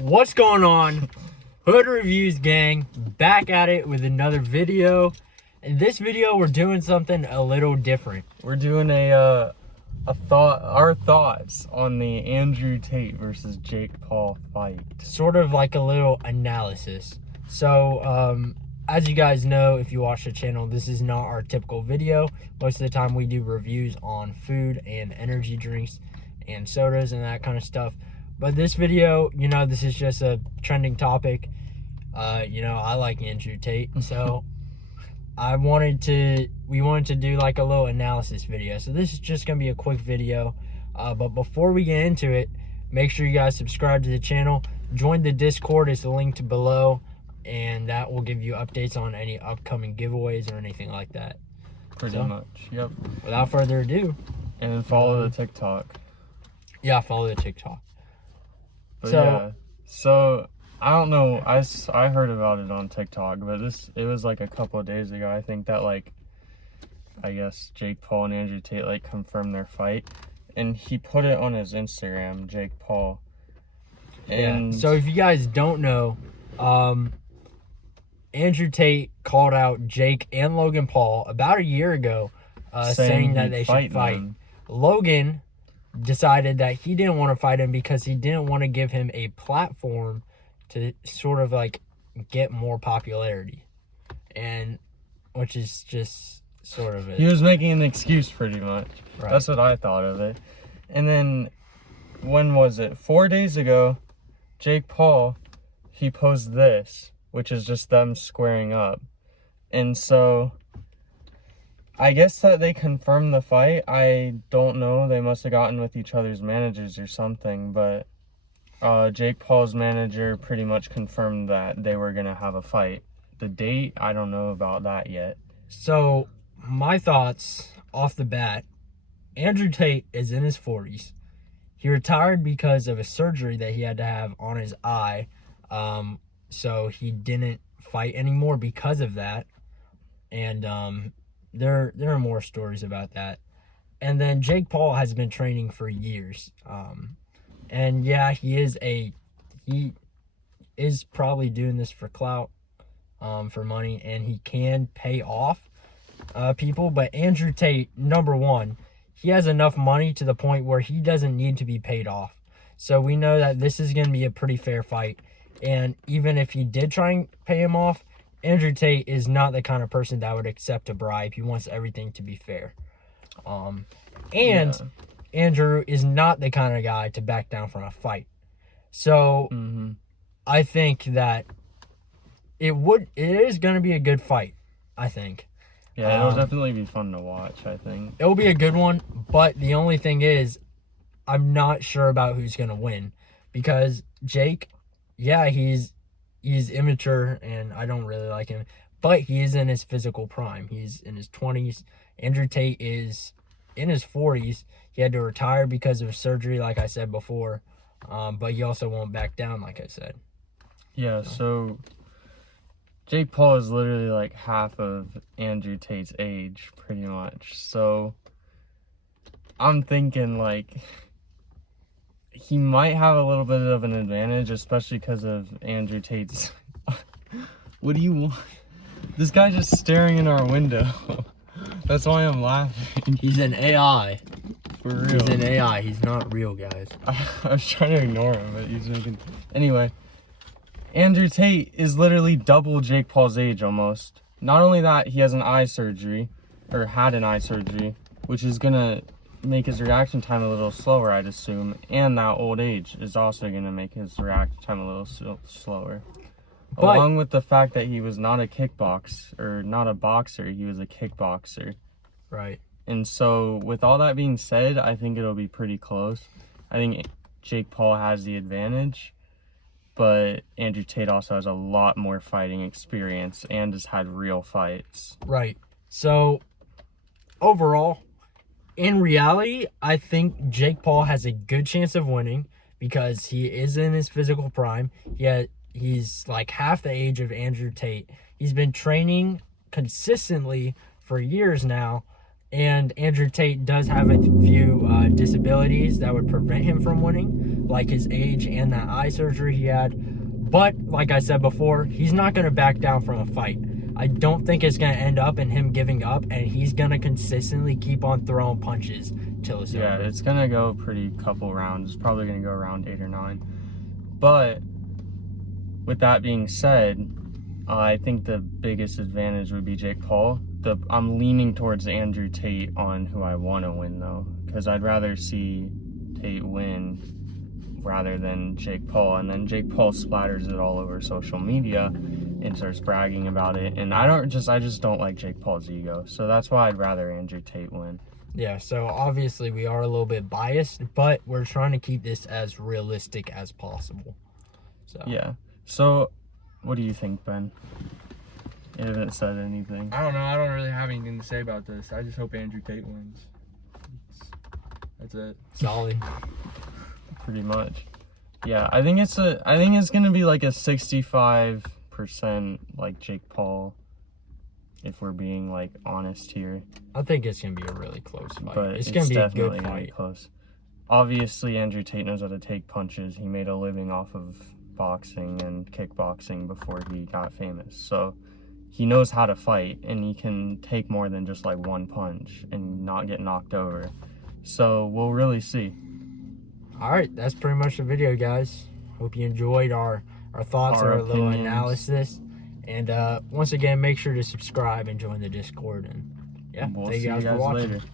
What's going on? Hood Reviews gang, back at it with another video. In this video, we're doing something a little different. We're doing our thoughts on the Andrew Tate versus Jake Paul fight. Sort of like a little analysis. So, as you guys know, if you watch the channel, this is not our typical video. Most of the time we do reviews on food and energy drinks and sodas and that kind of stuff. But this video, this is just a trending topic. I like Andrew Tate, so we wanted to do like a little analysis video. So this is just gonna be a quick video. But before we get into it, make sure you guys subscribe to the channel. Join the Discord, it's linked below, and that will give you updates on any upcoming giveaways or anything like that. Pretty much, yep. Without further ado. And follow the TikTok. Yeah, follow the TikTok. So I don't know. I heard about it on TikTok, but it was like a couple of days ago. I think that I guess Jake Paul and Andrew Tate confirmed their fight, and he put it on his Instagram, Jake Paul. And so if you guys don't know, Andrew Tate called out Jake and Logan Paul about a year ago, saying that they should fight. Logan decided that he didn't want to fight him because he didn't want to give him a platform to sort of get more popularity, and which is just sort of it. He was making an excuse pretty much. Right. That's what I thought of it. And then when was it? 4 days ago, Jake Paul, he posted this, which is just them squaring up. And so I guess that they confirmed the fight. I don't know. They must have gotten with each other's managers or something. But Jake Paul's manager pretty much confirmed that they were going to have a fight. The date, I don't know about that yet. So my thoughts off the bat, Andrew Tate is in his 40s. He retired because of a surgery that he had to have on his eye. So he didn't fight anymore because of that. And there are more stories about that. And then Jake Paul has been training for years. And yeah, he is probably doing this for clout, for money, and he can pay off people. But Andrew Tate, number one, he has enough money to the point where he doesn't need to be paid off. So we know that this is going to be a pretty fair fight. And even if he did try and pay him off, Andrew Tate is not the kind of person that would accept a bribe. He wants everything to be fair. Andrew is not the kind of guy to back down from a fight. So I think that it is going to be a good fight, I think. Yeah, it'll definitely be fun to watch, I think. It'll be a good one, but the only thing is, I'm not sure about who's going to win. Because Jake, yeah, he's immature, and I don't really like him. But he is in his physical prime. He's in his 20s. Andrew Tate is in his 40s. He had to retire because of surgery, like I said before. But he also won't back down, like I said. Yeah, so Jake Paul is literally half of Andrew Tate's age, pretty much. So I'm thinking he might have a little bit of an advantage, especially because of Andrew Tate's... What do you want? This guy just staring in our window. That's why I'm laughing. He's an AI. For real. He's an AI. He's not real, guys. I was trying to ignore him, but he's making... Anyway, Andrew Tate is literally double Jake Paul's age almost. Not only that, he has an eye surgery, or had an eye surgery, which is going to make his reaction time a little slower, I'd assume. And that old age is also going to make his reaction time a little slower. But, along with the fact that he was not a not a boxer, he was a kickboxer. Right. And so, with all that being said, I think it'll be pretty close. I think Jake Paul has the advantage, but Andrew Tate also has a lot more fighting experience and has had real fights. Right. So, overall, in reality, I think Jake Paul has a good chance of winning because he is in his physical prime. He's half the age of Andrew Tate. He's been training consistently for years now, And Andrew Tate does have a few disabilities that would prevent him from winning, like his age and that eye surgery he had. But like I said before, he's not going to back down from a fight. I don't think it's going to end up in him giving up, and he's going to consistently keep on throwing punches till it's over. Yeah, it's going to go pretty couple rounds. It's probably going to go around 8 or 9. But with that being said, I think the biggest advantage would be Jake Paul. I'm leaning towards Andrew Tate on who I want to win, though, because I'd rather see Tate win rather than Jake Paul. And then Jake Paul splatters it all over social media and starts bragging about it. And I just don't like Jake Paul's ego. So that's why I'd rather Andrew Tate win. Yeah, so obviously we are a little bit biased, but we're trying to keep this as realistic as possible. So yeah. So what do you think, Ben? You haven't said anything. I don't know. I don't really have anything to say about this. I just hope Andrew Tate wins. That's it. solid. Pretty much. Yeah, I think it's gonna be like a 65% like Jake Paul, if we're being like honest here. I think it's gonna be a really close fight. But It's gonna be a definitely good gonna be fight. close. Obviously, Andrew Tate knows how to take punches. He made a living off of boxing and kickboxing before he got famous. So he knows how to fight, and he can take more than just like one punch and not get knocked over. So we'll really see. All right, that's pretty much the video, guys. Hope you enjoyed our thoughts, Our our little opinions. analysis. And once again, make sure to subscribe and join the Discord. And yeah, We'll thank see you guys for watching. later.